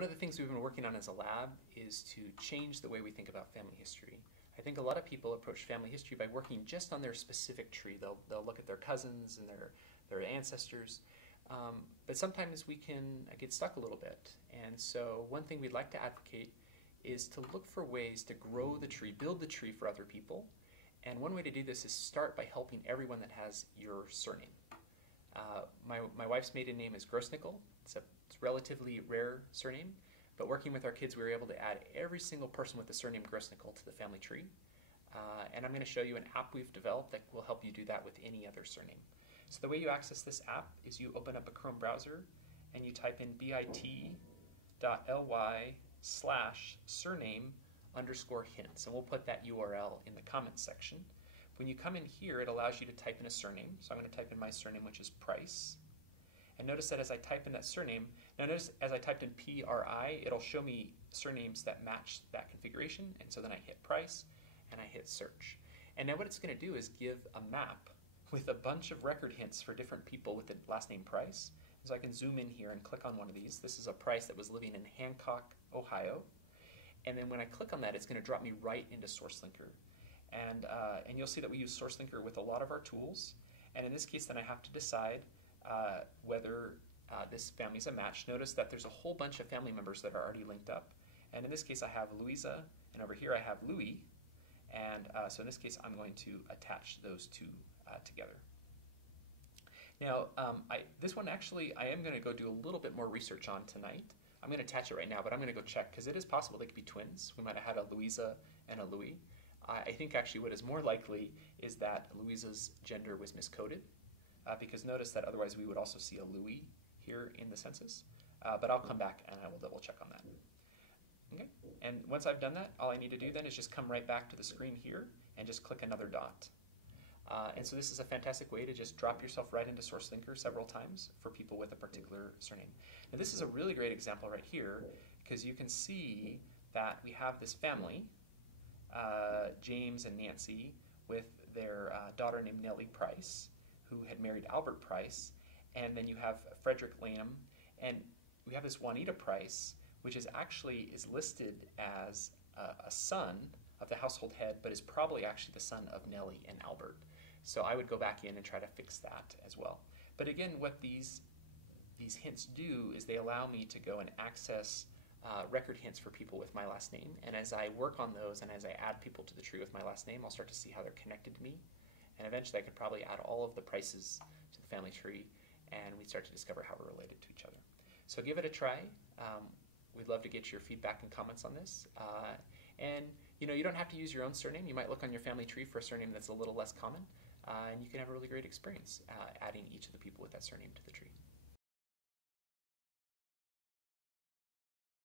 One of the things we've been working on as a lab is to change the way we think about family history. I think a lot of people approach family history by working just on their specific tree. They'll look at their cousins and their ancestors, but sometimes we can get stuck a little bit. And so one thing we'd like to advocate is to look for ways to grow the tree, build the tree for other people. And one way to do this is start by helping everyone that has your surname. My wife's maiden name is Grossnickel. It's a relatively rare surname, but working with our kids, we were able to add every single person with the surname Grossnickel to the family tree. And I'm going to show you an app we've developed that will help you do that with any other surname. So the way you access this app is you open up a Chrome browser and you type in bit.ly/surname_hints, and we'll put that URL in the comments section. When you come in here, it allows you to type in a surname. So I'm going to type in my surname, which is Price. And notice that as I type in that surname, now notice as I typed in PRI, it'll show me surnames that match that configuration. And so then I hit Price and I hit search. And now what it's going to do is give a map with a bunch of record hints for different people with the last name Price. So I can zoom in here and click on one of these. This is a Price that was living in Hancock, Ohio. And then when I click on that, it's going to drop me right into SourceLinker. And you'll see that we use SourceLinker with a lot of our tools. And in this case, then I have to decide whether this family is a match. Notice that there's a whole bunch of family members that are already linked up. And in this case, I have Louisa, and over here I have Louis. And so in this case, I'm going to attach those two together. Now, this one actually, I am going to go do a little bit more research on tonight. I'm going to attach it right now, but I'm going to go check, because it is possible they could be twins. We might have had a Louisa and a Louis. I think actually what is more likely is that Louisa's gender was miscoded, because notice that otherwise we would also see a Louis here in the census. But I'll come back and I will double check on that. Okay. And once I've done that, all I need to do then is just come right back to the screen here and just click another dot. And so this is a fantastic way to just drop yourself right into SourceLinker several times for people with a particular surname. Now this is a really great example right here, because you can see that we have this family, James and Nancy, with their daughter named Nellie Price, who had married Albert Price, and then you have Frederick Lamb, and we have this Juanita Price, which is actually listed as a son of the household head, but is probably actually the son of Nellie and Albert. So I would go back in and try to fix that as well. But again, what these hints do is they allow me to go and access record hints for people with my last name. And as I work on those and as I add people to the tree with my last name, I'll start to see how they're connected to me. And eventually I could probably add all of the Prices to the family tree, and we'd start to discover how we're related to each other. So give it a try. We'd love to get your feedback and comments on this. And you don't have to use your own surname. You might look on your family tree for a surname that's a little less common, and you can have a really great experience adding each of the people with that surname to the tree.